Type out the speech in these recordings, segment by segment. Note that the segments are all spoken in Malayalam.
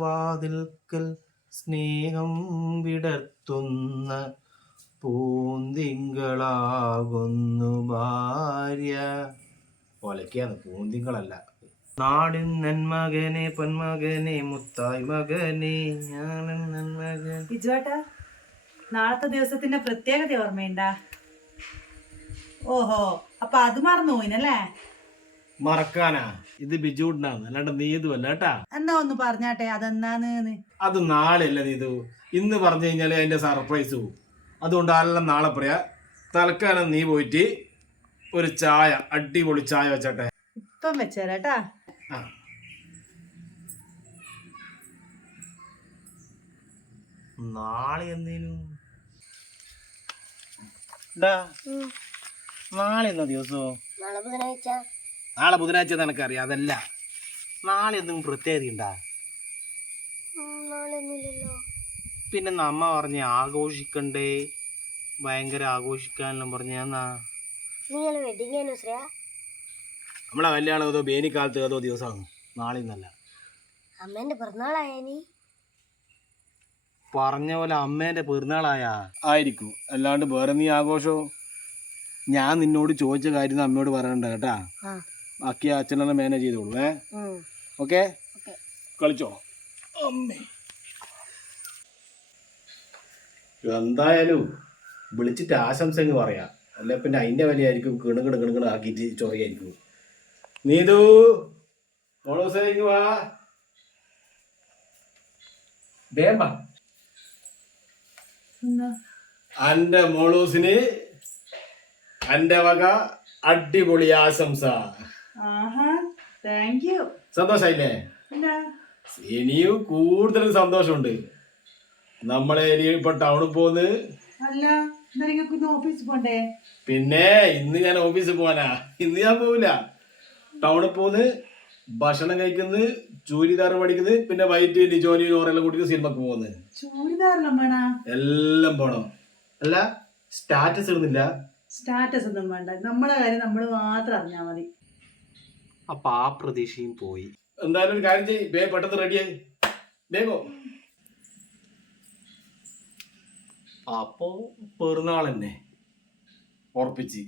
വാതിൽക്കൽ സ്നേഹം വിടർത്തുന്ന പൂന്തിങ്കളാകുന്നു ഭാര്യ. ഒലക്കാന്ന്, പൂന്തിങ്കളല്ല. നാടിൻ നന്മകനെ പൊന്മകനെ മുത്തായ് മകനെ ഞാനും നന്മകൻ. ബിജുവേട്ടാ, നാളത്തെ ദിവസത്തിന്റെ പ്രത്യേകത ഓർമ്മയുണ്ടാ? ഓഹോ, അപ്പൊ അത് മറന്നു പോയിനല്ലേ? മറക്കാനാ? ഇത് ബിജുവിനാണ്, അല്ലാണ്ട് നീതുവല്ല കേട്ടാ. എന്നാ ഒന്ന് പറഞ്ഞാട്ടെ അതെന്നാന്ന്. അത് നാളെ അല്ല നീതു, ഇന്ന് പറഞ്ഞു കഴിഞ്ഞാല് അതിന്റെ സർപ്രൈസ് പോവും. അതുകൊണ്ട് അല്ല നാളെ പറയാ. തൽക്കാലം നീ പോയിട്ട് ഒരു ചായ, അടിപൊളി ചായ വെച്ചോട്ടെ. ഇപ്പം വെച്ചേരാട്ടാ. നാളെ എന്തേനു? നാളെ എന്നാ ദിവസോ? നാളെ ബുധനാഴ്ച നിനക്കറിയാം. അതല്ല, നാളെ എന്തെങ്കിലും പ്രത്യേകത ഉണ്ടാ? പിന്നെ നമ്മ പറഞ്ഞ ആഘോഷിക്കണ്ടേ, ഭയങ്കര ആഘോഷിക്കാനെല്ലാം പറഞ്ഞ നമ്മളെ കല്യാണം ഏതോ വേനിക്കാലത്ത് ഏതോ ദിവസമാണ്, നാളെ ഇന്നല്ല. അമ്മേന്റെ പിറന്നാളായ പറഞ്ഞ പോലെ അമ്മേന്റെ പെരുന്നാളായാ ആയിരിക്കും, അല്ലാണ്ട് വേറെ നീ ആഘോഷോ? ഞാൻ നിന്നോട് ചോദിച്ച കാര്യം അമ്മയോട് പറയണ്ട കേട്ടാ. ബാക്കി അച്ഛനെല്ലാം മാനേജ് ചെയ്തോളൂ. ഓക്കെ, കളിച്ചോ. അമ്മേ എന്തായാലും വിളിച്ചിട്ട് ആശംസ എന്ന് പറയാ, അല്ല പിന്നെ അതിന്റെ വിലയായിരിക്കും കിണുകിണ് ആക്കിയിട്ട് ചൊറിയായിരിക്കും. നീതു വാ, വേമ്പ അന്റെ മോളൂസിന് അന്റെ വക അടിപൊളി ആശംസ. സന്തോഷായില്ലേ? ഇനിയും കൂടുതൽ സന്തോഷമുണ്ട്. നമ്മളെ ഇനിയിപ്പോ ടൗണിൽ പോന്ന്. പിന്നെ ഇന്ന് ഞാൻ ഓഫീസിൽ പോവാനാ. ഇന്ന് ഞാൻ പോവില്ല. ടൗണിൽ പോന്ന് ഭക്ഷണം കഴിക്കുന്നത്, ചൂരിദാർ പഠിക്കുന്നത്, പിന്നെ വൈറ്റ് ലിജോനി ഓരെല്ലാം കൂട്ടിട്ട് സിനിമക്ക് പോകുന്നത്. എല്ലാം പോണം. അല്ല സ്റ്റാറ്റസ് ഇടുന്നില്ല? സ്റ്റാറ്റസ് ഒന്നും വേണ്ട, നമ്മളെ കാര്യം നമ്മൾ മാത്രം അറിഞ്ഞാ മതി. അപ്പൊ ആ പ്രതീക്ഷയും പോയി. എന്തായാലും ഒരു കാര്യം ചെയ്യ്, പെട്ടെന്ന് റെഡിയായി വേഗോ. അപ്പോ പെരുന്നാൾ തന്നെ ഉറപ്പിച്ച്.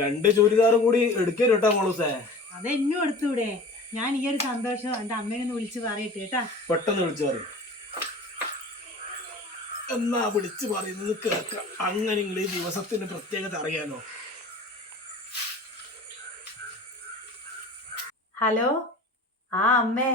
രണ്ട് ചൂരിദാർ കൂടി എടുക്കരുത് കേട്ടാ മോളൂസേ. അതെന്നും എടുത്തൂടെ? ഞാൻ ഈ ഒരു സന്തോഷം എന്റെ അമ്മേനെ വിളിച്ച് പറയട്ടെ കേട്ടാ. പെട്ടെന്ന് വിളിച്ചു പറയും. എന്നാ വിളിച്ചു പറയുന്നത് കേൾക്കാം. അങ്ങനെ ഈ ദിവസത്തിന്റെ പ്രത്യേകത അറിയാലോ. ഹലോ, അമ്മേ,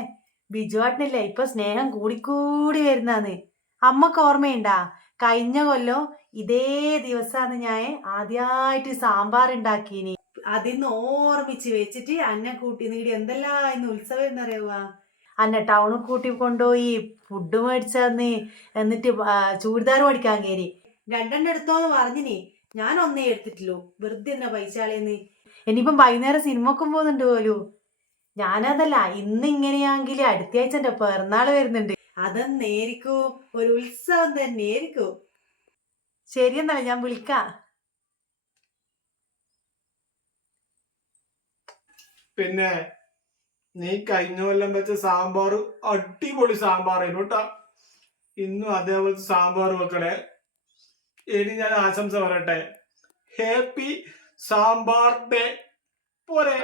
ബിജുവാട്ടിനില്ലേ ഇപ്പൊ സ്നേഹം കൂടിക്കൂടി വരുന്നാന്ന്. അമ്മക്ക് ഓർമ്മയുണ്ടാ? കഴിഞ്ഞ കൊല്ലം ഇതേ ദിവസാന്ന് ഞാൻ ആദ്യമായിട്ട് സാമ്പാർ ഉണ്ടാക്കീനി. അതിന്ന് ഓർമ്മിച്ച് വെച്ചിട്ട് അന്നെ കൂട്ടി നീടി എന്തെല്ലാം ഇന്ന് ഉത്സവം എന്നറിയാവുക. അന്നെ ടൗണിൽ കൂട്ടി കൊണ്ടുപോയി ഫുഡ് മേടിച്ചന്ന്, എന്നിട്ട് ചൂരിദാർ പഠിക്കാൻ കയറി. രണ്ടെണ്ണം എടുത്തോന്ന് പറഞ്ഞിനി. ഞാൻ ഒന്നേ എടുത്തിട്ടുള്ളൂ, വെറുതെ തന്നെ പൈസ. ഇനിയിപ്പം വൈകുന്നേരം സിനിമക്കും പോകുന്നുണ്ട് പോലും. ഞാനതല്ല, ഇന്ന് ഇങ്ങനെയാണെങ്കിൽ അടുത്ത ആഴ്ച എന്റെ പിറന്നാള് വരുന്നുണ്ട്. അതെന്നേരിക്കൂ, ഒരു ഉത്സവം തന്നെയായിരിക്കും. ശരിയെന്നല്ല, ഞാൻ വിളിക്കാം. പിന്നെ നീ കഴിഞ്ഞ കൊല്ലം വെച്ച സാമ്പാർ അടിപൊളി സാമ്പാറായിരുന്നു കേട്ടാ. ഇന്നും അതേപോലത്തെ സാമ്പാർ വെക്കണേ. ഇനി ഞാൻ ആശംസ പറയട്ടെ. ഹാപ്പി സാമ്പാർ ഡേ പോരെ.